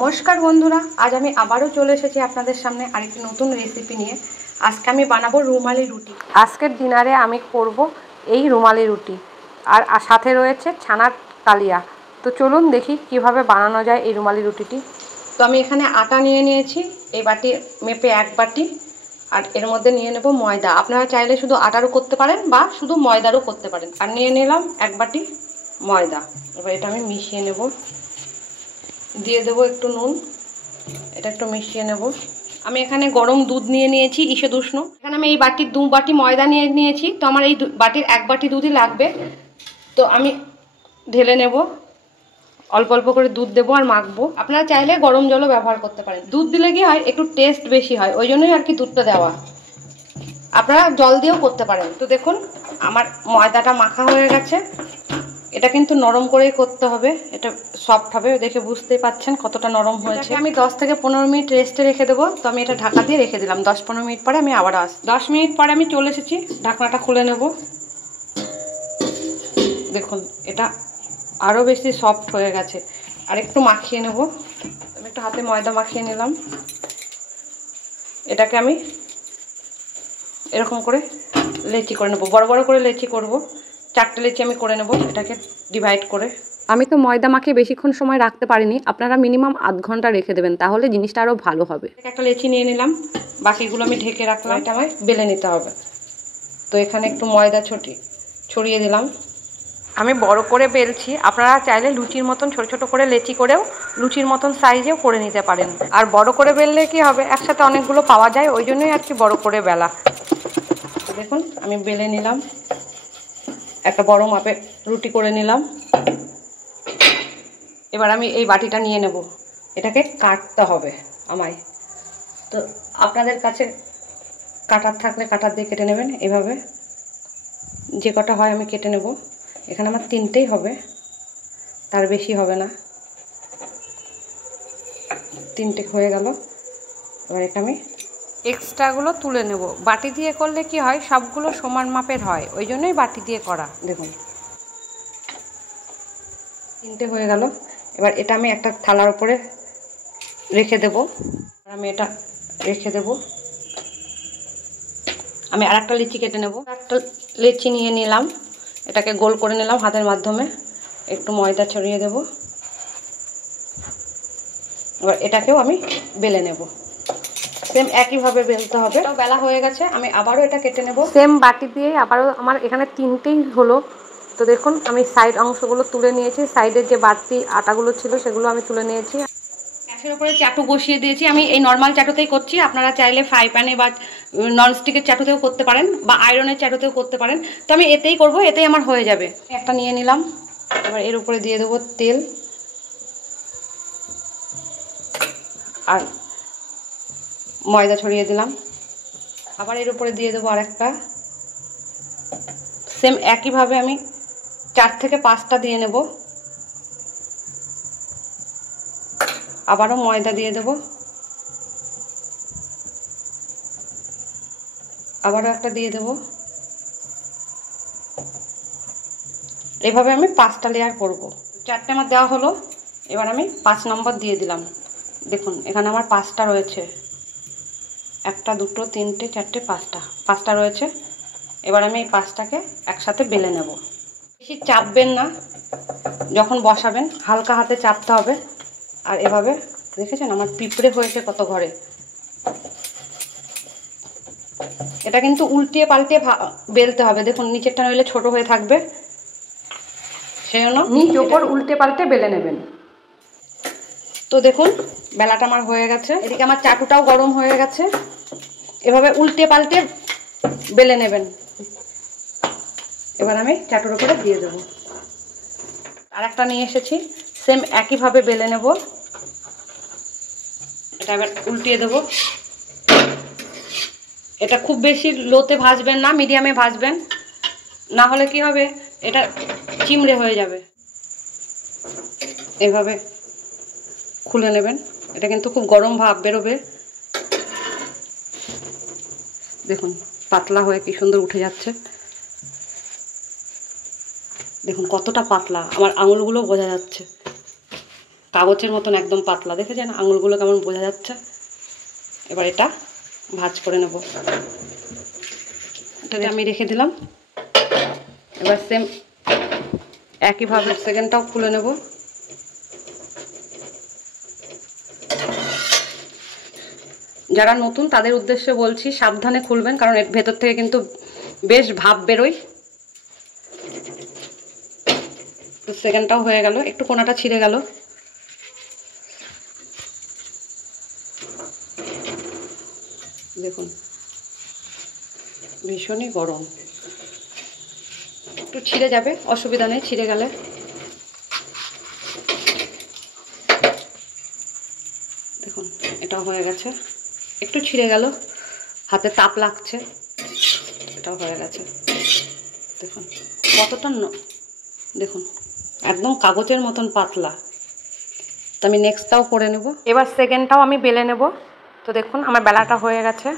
নমস্কার বন্ধুরা, আজ আমি আবারও চলে এসেছি আপনাদের সামনে আরেকটি নতুন রেসিপি নিয়ে। আজকে আমি বানাবো রুমালি রুটি। আজকের ডিনারে আমি করব এই রুমালি রুটি, আর সাথে রয়েছে ছানার কালিয়া। তো চলুন দেখি কিভাবে বানানো যায় এই রুমালি রুটিটি। তো আমি এখানে আটা নিয়ে নিয়েছি, এই বাটি মেপে 1 বাটি, আর এর মধ্যে নিয়ে নেব ময়দা। আপনারা চাইলে শুধু আটারও করতে পারেন বা শুধু ময়দারও করতে পারেন। আর নিয়ে নিলাম 1 বাটি ময়দা। এবার এটা আমি মিশিয়ে নেব, দিয়ে দেবো একটু নুন, এটা একটু মিশিয়ে নেব। আমি এখানে গরম দুধ নিয়ে নিয়েছি, ঈষৎ উষ্ণ। এখানে আমি এই বাটির 2 বাটি ময়দা নিয়ে নিয়েছি, তো আমার এই বাটির 1 বাটি দুধই লাগবে। তো আমি ঢেলে নেব, অল্প অল্প করে দুধ দেবো আর মাখবো। আপনারা চাইলে গরম জলও ব্যবহার করতে পারেন। দুধ দিলে কি হয়, একটু টেস্ট বেশি হয়, ওই জন্যই আর কি দুধটা দেওয়া। আপনারা জল দিয়েও করতে পারেন। তো দেখুন আমার ময়দাটা মাখা হয়ে গেছে। এটা কিন্তু নরম করেই করতে হবে, এটা সফট হবে, দেখে বুঝতেই পাচ্ছেন কতটা নরম হয়েছে। আমি 10 থেকে 15 মিনিট রেস্টে রেখে দেবো। তো আমি এটা ঢাকা দিয়ে রেখে দিলাম। 10-15 মিনিট পরে আমি আবার 10 মিনিট পরে আমি চলে এসেছি। ঢাকনাটা খুলে নেব। দেখুন এটা আরও বেশি সফট হয়ে গেছে। আর একটু মাখিয়ে নেব। আমি একটু হাতে ময়দা মাখিয়ে নিলাম। এটাকে আমি এরকম করে লেচি করে নেব, বড় বড় করে লেচি করব। 4টে লেচি আমি করে নেব, এটাকে ডিভাইড করে। আমি তো ময়দা মাখিয়ে বেশিক্ষণ সময় রাখতে পারিনি, আপনারা মিনিমাম আধ ঘন্টা রেখে দেবেন, তাহলে জিনিসটা আরও ভালো হবে। একটা লেচি নিয়ে নিলাম, বাকিগুলো আমি ঢেকে রাখলাম। এটা আমায় বেলে নিতে হবে। তো এখানে একটু ময়দা ছড়িয়ে দিলাম। আমি বড় করে বেলছি, আপনারা চাইলে লুচির মতন ছোট ছোট করে লেচি করেও লুচির মতন সাইজেও করে নিতে পারেন। আর বড় করে বেললে কি হবে, একসাথে অনেকগুলো পাওয়া যায়, ওই জন্যই আর কি বড় করে বেলা। দেখুন আমি বেলে নিলাম, একটা বড় মাপের রুটি করে নিলাম। এবার আমি এই বাটিটা নিয়ে নেব, এটাকে কাটতে হবে আমায়। তো আপনাদের কাছে কাটার থাকলে কাটার দিয়ে কেটে নেবেন, এভাবে যে কটা হয় আমি কেটে নেব। এখানে আমার 3টেই হবে, তার বেশি হবে না। 3টে হয়ে গেল। এবার এটা আমি এক্সট্রাগুলো তুলে নেব। বাটি দিয়ে করলে কি হয়, সবগুলো সমান মাপের হয়, ওই জন্যই বাটি দিয়ে করা। দেখুন 3টে হয়ে গেল। এবার এটা আমি একটা থালার উপরে রেখে দেব। আমি এটা রেখে দেব। আমি আর একটা লিচি কেটে নেব। একটা লিচি নিয়ে নিলাম, এটাকে গোল করে নিলাম হাতের মাধ্যমে। একটু ময়দা ছড়িয়ে দেব। এবার এটাকেও আমি বেলে নেব, সেম একইভাবে বেলতে হবে। এটাও বেলা হয়ে গেছে, আমি আবারও এটা কেটে নেব সেম বাটি দিয়ে। আবারও আমার এখানে 3টেই হলো। তো দেখুন আমি সাইড অংশগুলো তুলে নিয়েছি, সাইডের যে বাড়তি আটাগুলো ছিল সেগুলো আমি তুলে নিয়েছি। গ্যাসের উপরে চাটু বসিয়ে দিয়েছি। আমি এই নর্মাল চাটুতেই করছি, আপনারা চাইলে ফ্রাই প্যানে বা ননস্টিকের চাটুতেও করতে পারেন বা আয়রনের চাটুতেও করতে পারেন। তো আমি এতেই করব, এতেই আমার হয়ে যাবে। একটা নিয়ে নিলাম, এবার এর উপরে দিয়ে দেবো তেল আর ময়দা ছড়িয়ে দিলাম। আবার এর উপরে দিয়ে দেবো আরেকটা। সেম একইভাবে আমি 4 থেকে 5টা দিয়ে নেব। আবারও ময়দা দিয়ে দেব, আবারও একটা দিয়ে দেব। এভাবে আমি 5টা লেয়ার করব। 4টে আমার দেওয়া হলো। এবার আমি 5 নম্বর দিয়ে দিলাম। দেখুন এখানে আমার 5টা রয়েছে, 1 2 3 4 5টা রয়েছে। এবার আমি এই 5টাকে একসাথে বেলে নেব। বেশি চাপবেন না, যখন বসাবেন হালকা হাতে চাপতে হবে। আর এভাবে দেখেছেন আমার পিঁপড়ে হয়েছে কত ঘরে। এটা কিন্তু উল্টিয়ে পাল্টে বেলতে হবে। দেখুন নিচেরটা নইলে ছোট হয়ে থাকবে, সেই জন্য নিচ ওপর উল্টে পাল্টে বেলে নেবেন। তো দেখুন বেলাটা আমার হয়ে গেছে। এদিকে আমার চাটুটাও গরম হয়ে গেছে। এভাবে উল্টে পাল্টে বেলে নেবেন। এবার আমি চাটুর উপরে দিয়ে দেবো। আর একটা নিয়ে এসেছি, সেম একইভাবে বেলে নেব। এটা এবার উল্টিয়ে দেবো। এটা খুব বেশি লোতে ভাজবেন না, মিডিয়ামে ভাজবেন, না হলে কি হবে, এটা চিমড়ে হয়ে যাবে। এভাবে খুলে নেবেন। এটা কিন্তু খুব গরম ভাব বেরোবে। দেখুন পাতলা হয়ে কি সুন্দর উঠে যাচ্ছে। দেখুন কতটা পাতলা, আমার আঙুলগুলো বোঝা যাচ্ছে। কাগজের মতন একদম পাতলা, দেখেছেন আঙুলগুলো কেমন বোঝা যাচ্ছে। এবার এটা ভাঁজ করে নেব। এটা আমি রেখে দিলাম। এবার সেম একইভাবে সেকেন্ডটাও খুলে নেব। যারা নতুন তাদের উদ্দেশ্যে বলছি সাবধানে খুলবেন, কারণ এর ভেতর থেকে কিন্তু বেশ ভাপ বেরোয়। তো সেকেন্ডটাও হয়ে গেল, একটু কোনাটা ছিঁড়ে গেল। দেখুন ভীষণই গরম, একটু ছিঁড়ে যাবে, অসুবিধা নেই ছিঁড়ে গেলে। দেখুন এটাও হয়ে গেছে, একটু ছিঁড়ে গেল, হাতে তাপ লাগছে, এটাও হয়ে গেছে। দেখুন কতটা দেখুন একদম কাগজের মতন পাতলা। তো আমি নেক্সটটাও করে নেব। এবার সেকেন্ডটাও আমি বেলে নেব। তো দেখুন আমার বেলাটা হয়ে গেছে।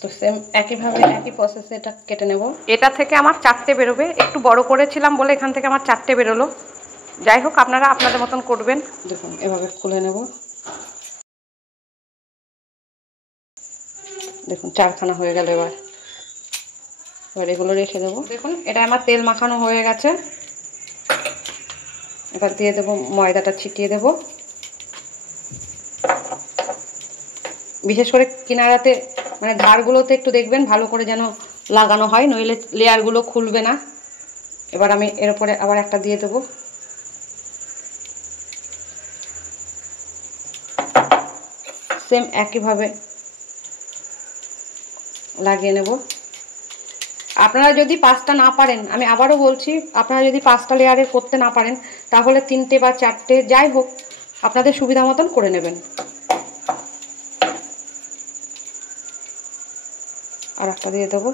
তো সেম একইভাবে একই প্রসেসে এটা কেটে নেব। এটা থেকে আমার 4টে বেরোবে, একটু বড় করেছিলাম বলে এখান থেকে আমার 4টে বেরোলো। যাই হোক আপনারা আপনাদের মতন করবেন। দেখুন এভাবে খুলে নেব। দেখুন 4খানা হয়ে গেল। এবার এগুলো রেখে দেবো। দেখুন এটা আমার তেল মাখানো হয়ে গেছে। এবার দিয়ে দেবো ময়দাটা, ছিটিয়ে দেব। বিশেষ করে কিনারাতে মানে ধারগুলোতে একটু দেখবেন ভালো করে যেন লাগানো হয়, নইলে লেয়ারগুলো খুলবে না। এবার আমি এর উপরে আবার একটা দিয়ে দেবো। সেম একইভাবে লাগিয়ে নেব। আপনারা যদি 5টা না পারেন, আমি আবারও বলছি, আপনারা যদি 5টা লেয়ারের করতে না পারেন তাহলে 3টে বা 4টে যাই হোক আপনাদের সুবিধা মতন করে নেবেন। আর একটা দিয়ে দেবো।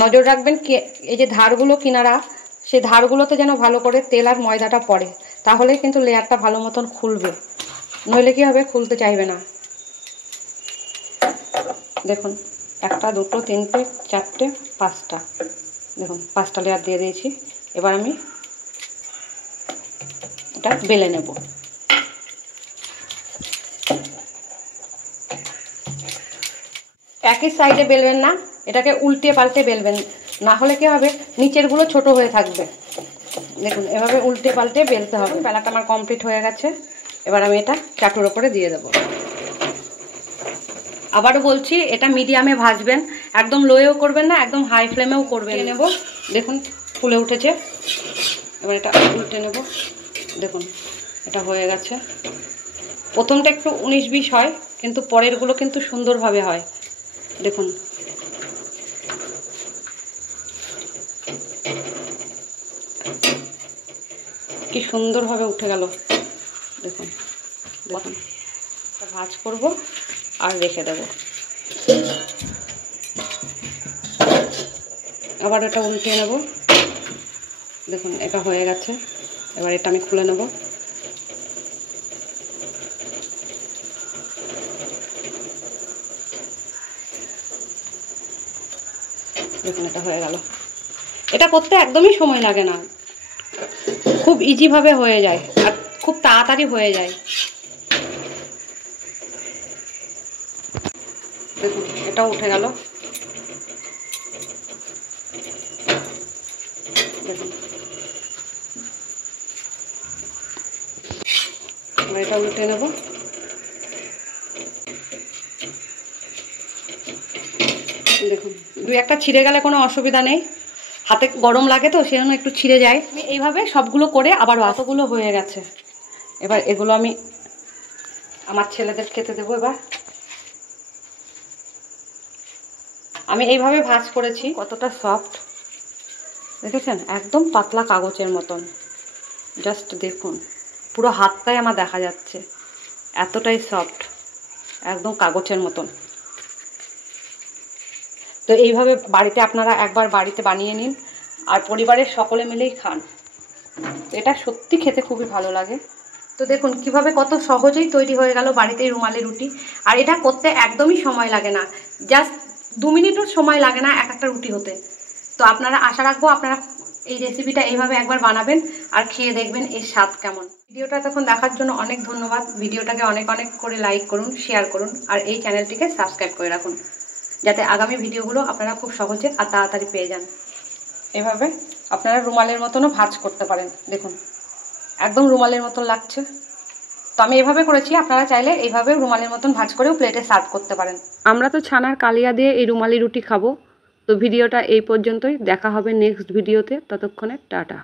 নজর রাখবেন এই যে ধারগুলো কিনারা, সেই ধারগুলোতে যেন ভালো করে তেল আর ময়দাটা পড়ে, তাহলে কিন্তু লেয়ারটা ভালো মতন খুলবে, নইলে কি হবে খুলতে চাইবে না। দেখুন 1টা 2টো 3টে 4টে 5টা, দেখুন 5টা লেয়ার দিয়ে দিয়েছি। এবার আমি এটা বেলে নেব। একই সাইডে বেলবেন না, এটাকে উল্টে পাল্টে বেলবেন, না হলে কি হবে নিচেরগুলো ছোট হয়ে থাকবে। দেখুন এভাবে উল্টে পাল্টে বেলতে হবে। বেলাটা আমার কমপ্লিট হয়ে গেছে। এবার আমি এটা চাটুর ওপরে দিয়ে দেবো। আবারও বলছি এটা মিডিয়ামে ভাজবেন, একদম লোয়েও করবেন না, একদম হাই ফ্লেমেও করবেন। নেব, দেখুন ফুলে উঠেছে। এবার এটা উল্টে নেব। দেখুন এটা হয়ে গেছে। প্রথমটা একটু 19-20 হয়, কিন্তু পরেরগুলো কিন্তু সুন্দরভাবে হয়। দেখুন কি সুন্দরভাবে উঠে গেল। দেখুন দেখুন ভাজ করব আর রেখে দেব। আবার এটা উল্টে নেব। দেখুন এটা হয়ে গেছে। এবার এটা আমি খুলে নেব। দেখুন এটা হয়ে গেল। এটা করতে একদমই সময় লাগে না, খুব ইজিভাবে হয়ে যায় আর খুব তাড়াতাড়ি হয়ে যায়। দেখুন এটাও উঠে গেল। দেখুন এটা উল্টে নেব। দেখুন 2-1টা ছিঁড়ে গেলে কোনো অসুবিধা নেই, হাতে গরম লাগে তো সেজন্য একটু ছিঁড়ে যায়। আমি এইভাবে সবগুলো করে আবার অতগুলো হয়ে গেছে। এবার এগুলো আমি আমার ছেলেদের খেতে দেবো। এবার আমি এইভাবে ভাজ করেছি, কতটা সফট দেখেছেন, একদম পাতলা কাগজের মতন। জাস্ট দেখুন পুরো হাতটাই আমার দেখা যাচ্ছে, এতটাই সফট, একদম কাগজের মতন। তো এইভাবে বাড়িতে আপনারা একবার বাড়িতে বানিয়ে নিন আর পরিবারের সকলে মিলেই খান। এটা সত্যি খেতে খুবই ভালো লাগে। তো দেখুন কিভাবে কত সহজেই তৈরি হয়ে গেল বাড়িতেই রুমালি রুটি। আর এটা করতে একদমই সময় লাগে না, জাস্ট 2 মিনিটও সময় লাগে না এক একটা রুটি হতে। তো আপনারা আশা রাখবো আপনারা এই রেসিপিটা এইভাবে একবার বানাবেন আর খেয়ে দেখবেন এর স্বাদ কেমন। ভিডিওটা তখন দেখার জন্য অনেক ধন্যবাদ। ভিডিওটাকে অনেক অনেক করে লাইক করুন, শেয়ার করুন আর এই চ্যানেলটিকে সাবস্ক্রাইব করে রাখুন, যাতে আগামী ভিডিওগুলো আপনারা খুব সহজে আর তাড়াতাড়ি পেয়ে যান। এভাবে আপনারা রুমালের মতনও ভাঁজ করতে পারেন। দেখুন একদম রুমালের মতন লাগছে। তো আমি এভাবে করেছি, আপনারা চাইলে এইভাবে রুমালের মতন ভাঁজ করেও প্লেটে সার্ভ করতে পারেন। আমরা তো ছানার কালিয়া দিয়ে এই রুমালি রুটি খাবো। তো ভিডিওটা এই পর্যন্তই, দেখা হবে নেক্সট ভিডিওতে। ততক্ষণে টাটা।